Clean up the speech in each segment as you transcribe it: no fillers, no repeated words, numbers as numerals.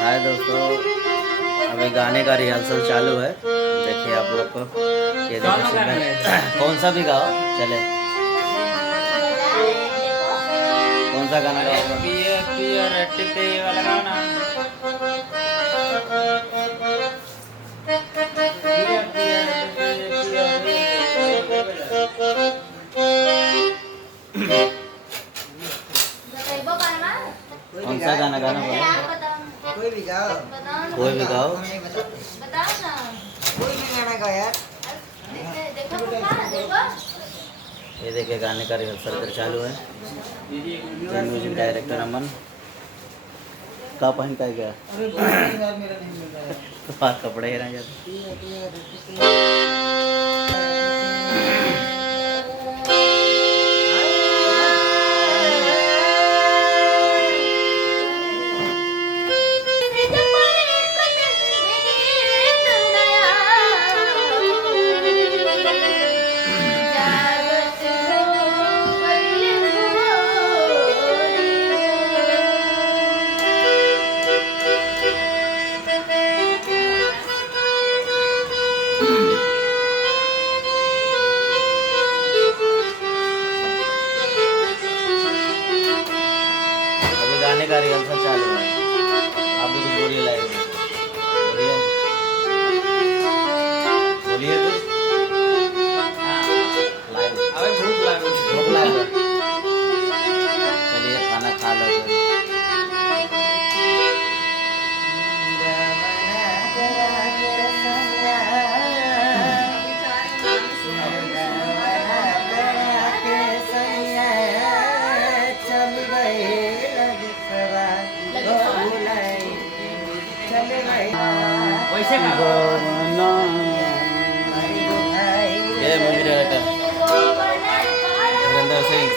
हाय दोस्तों, अभी गाने का रिहर्सल चालू है। देखिए आप लोग को ये देखिए सिंगर कौन सा भी गाओ चले। कौन सा गाना कौन सा गाना गाना बोलो। कोई भी गाओ। कोई भी गाओ। बताओ ना। कोई भी गाना गाओ यार। देखो पापा, देखो। ये देखिए गाने का रिहर्सल चालू है। म्यूजिक डायरेक्टर अमन का पहन का क्या कपड़े हैं गाने का रिहर्सल चालू है। आप भी कुछ बोलिए लाइव में। बोलिए बोलिए कुछ लाइव। अबे भूख लाइव चलिए खाना खा लो फिर। वैसे का ये मूवी डायरेक्टर वीरेंद्र सिंह।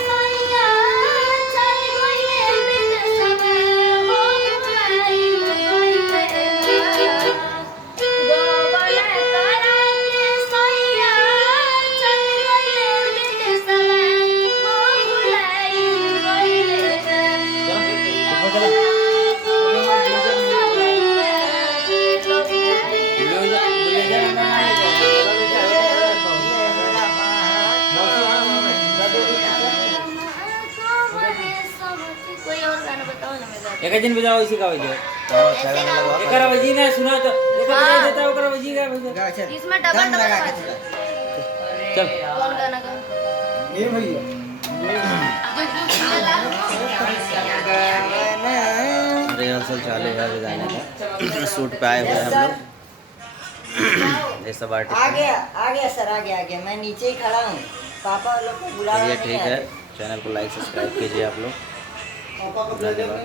एक दिन बजाओ इसी का बजाओ। अच्छा गाना लगवा एकरा बजी ना सुना तो एक बजा देता ओकरा बजी का बजा। गाओ चल। इसमें डबल दम लगा के डबल चल। चल कौन गाना गा? ये भैया। रिहर्सल चालू है अभी गाने का। शूट पे आए हुए हैं हम लोग। ये सब आर्टिस्ट आ गया सर, आ गया मैं नीचे ही खड़ा हूँ। पापा लोग को बुला रहे चलिए हैं। ठीक है, चैनल को लाइक सब्सक्राइब कीजिए आप लोग। धन्यवाद।